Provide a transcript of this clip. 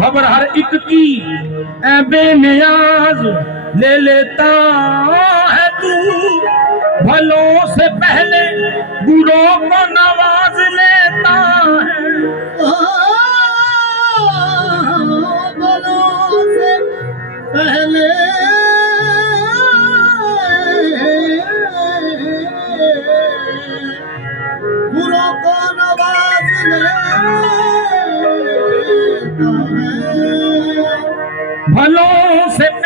खबर हर एक की बेनियाज, ले लेता है तू। भलों से पहले बुरों को नवाज़ लेता है। पहले बुरों को नवाज़ लेता भलों से पहले